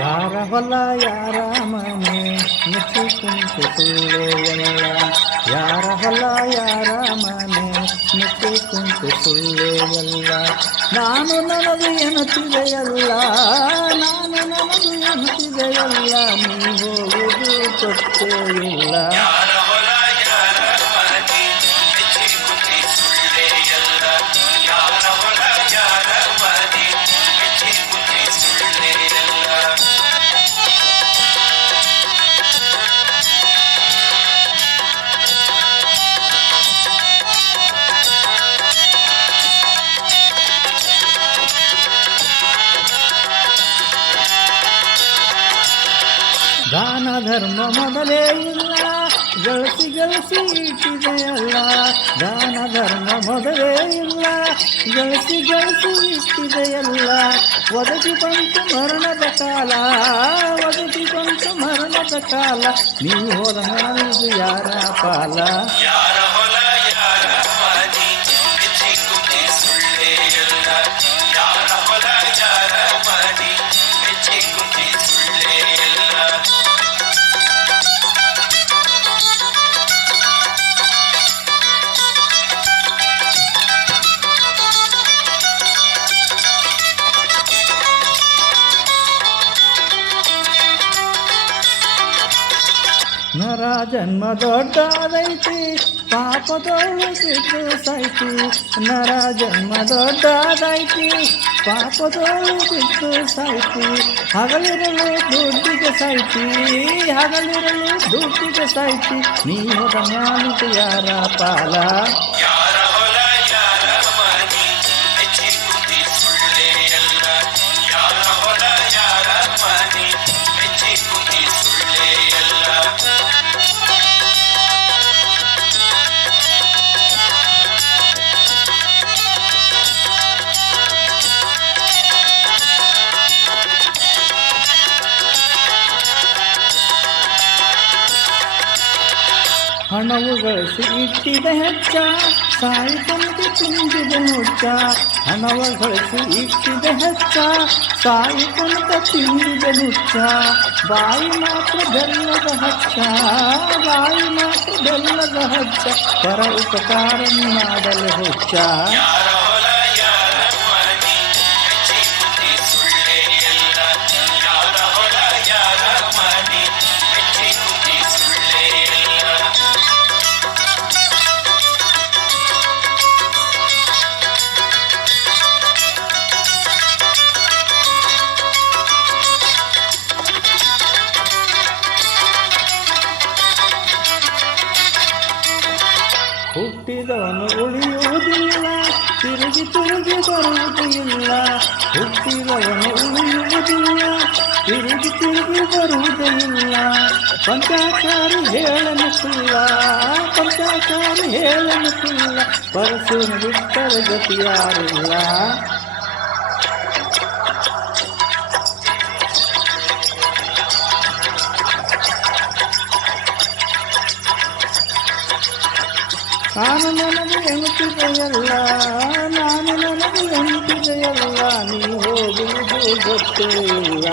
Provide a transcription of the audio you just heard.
ಯಾರ ಹೊಲ ಯಾರ ಮನೆ ಮುಚ್ಚಿ ಕುಂತು ಸುಳ್ಳೆ ಎಲ್ಲ. ಯಾರ ಹೊಲ ಯಾರ ಮನೆ ಮುಚ್ಚಿ ಕುಂತು ಸುಳ್ಳೆ ಎಲ್ಲ. ನಾನು ನನದು ಎನ್ನುತ್ತಿದೆಯಲ್ಲ, ನಾನು ನನದು ಎನ್ನುತ್ತಿದೆಯಲ್ಲ, ನೀ ಹೋಗುವುದು ಗೊತ್ತೇ ಇಲ್ಲ. ದಾನ ಧರ್ಮ ಮೊದಲೇ ಇಲ್ಲ, ಗಳಿಸಿ ಗಳಿಸಿ ಇಟ್ಟಿದೆಯಲ್ಲ. ದಾನ ಧರ್ಮ ಮೊದಲೇ ಇಲ್ಲ, ಗಳಿಸಿ ಗಳಿಸಿ ಇಟ್ಟಿದೆಯಲ್ಲ. ಒದಗಿ ಬಂತು ಮರಣದ ಕಾಲ, ಒದಗಿ ಬಂತು ಮರಣದ ಕಾಲ, ನೀ ಹೋದ ನನಗೆ ಯಾರ ಪಾಲ. ನರ ಜನ್ಮ ದೊಡ್ಡದೈತಿ, ಪಾಪದೊಳು ಬಿದ್ದು ಸೈತಿ. ನರ ಜನ್ಮ ದೊಡ್ಡದೈತಿ, ಪಾಪದೊಳು ಬಿದ್ದು ಸೈತಿ. ಹಗಲಿರಲು ದುಡ್ಡಿಗೆ ಸೈತಿ, ಹಗಲಿರಲು ದುಡ್ಡಿಗೆ ಸೈತಿ, ನೀ ಹೋದ ಮ್ಯಾಲಿಗೆ ಯಾರ ಪಾಲ. ಹಣವು ಗಳಿಸಿ ಇಟ್ಟಿದ ಹೆಚ್ಚ, ಸಾಯಿತನಕ ತುಂಬಿದ ಮುಚ್ಚ. ಹಣವ ಗಳಿಸಿ ಇಟ್ಟಿದ ಹೆಚ್ಚ, ಸಾಯಿತನಕ ತುಂಬಿದ ಮುಚ್ಚ. ಬಾಯಿ ಮಾತ್ರ ಬೆಲ್ಲದ ಹಚ್ಚ, ಬಾಯಿ ಮಾತ್ರ ಬೆಲ್ಲದ ಹಚ್ಚ, ಪರ ಉಪಕಾರ ಮಾಡಲು ಹುಚ್ಚ. ಹುಟ್ಟಿದವನು ಉಳಿಯುವುದಿಲ್ಲ, ತಿರುಗಿ ತಿರುಗಿ ಬರುವುದಿಲ್ಲ. ಹುಟ್ಟಿದವನು ಉಳಿಯುವುದಿಲ್ಲ, ತಿರುಗಿ ತಿರುಗಿ ಬರುವುದಿಲ್ಲ. ಪಂಚಾಚಾರಿ ಹೇಳನು ಸುಳ್ಳ, ಪಂಚಾಚಾರಿ ಹೇಳನು ಸುಳ್ಳ, ಪರಶುನ ಬಿಟ್ಟರ ಗತಿಯಾರಿಲ್ಲ. ನಾನು ನನಗೆ ಎನ್ನುತ್ತಿದೆಯಲ್ಲ, ನಾನು ನನಗೆ ಎನ್ನುತ್ತಿದೆಯಲ್ಲ, ನೀ ಹೋಗುವುದು ಗೊತ್ತೇ ಇಲ್ಲ.